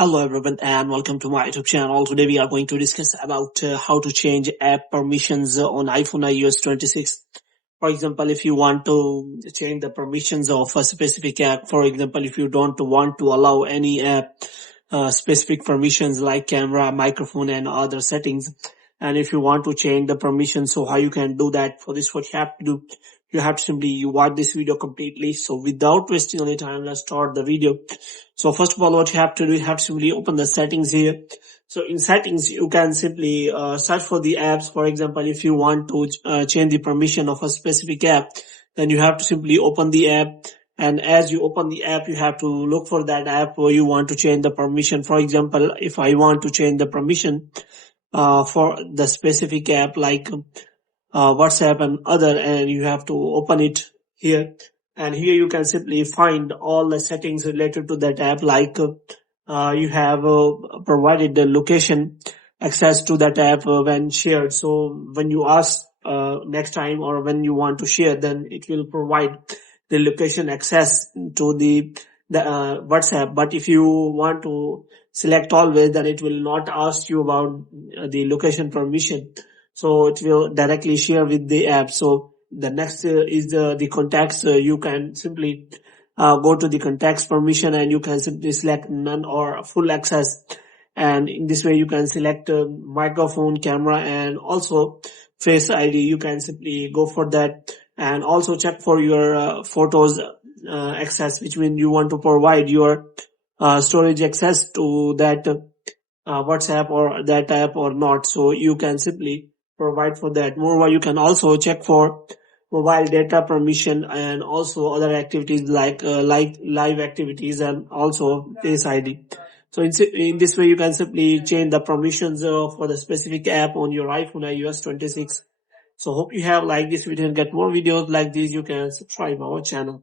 Hello everyone and welcome to my YouTube channel. Today we are going to discuss about how to change app permissions on iPhone iOS 26. For example, if you want to change the permissions of a specific app, for example, if you don't want to allow any app specific permissions like camera, microphone and other settings, and if you want to change the permissions, so how you can do that? For this, what you have to do, you have to simply watch this video completely. So without wasting any time, let's start the video. So first of all, what you have to do, you have to simply open the settings here. So in settings, you can simply search for the apps. For example, if you want to change the permission of a specific app, then you have to simply open the app. And as you open the app, you have to look for that app where you want to change the permission. For example, if I want to change the permission for the specific app like WhatsApp and other, and you have to open it here. And here you can simply find all the settings related to that app, like you have provided the location access to that app when shared. So when you ask next time or when you want to share, then it will provide the location access to the WhatsApp. But if you want to select always, then it will not ask you about the location permission. So it will directly share with the app. So the next is the contacts. You can simply go to the contacts permission and you can simply select none or full access. And in this way, you can select microphone, camera, and also Face ID. You can simply go for that, and also check for your photos access, which means you want to provide your storage access to that WhatsApp or that app or not. So you can simply provide for that. Moreover, you can also check for mobile data permission and also other activities like live activities and also Face ID. So in this way, you can simply change the permissions for the specific app on your iPhone iOS 26. So hope you have liked this video and get more videos like this. You can subscribe our channel.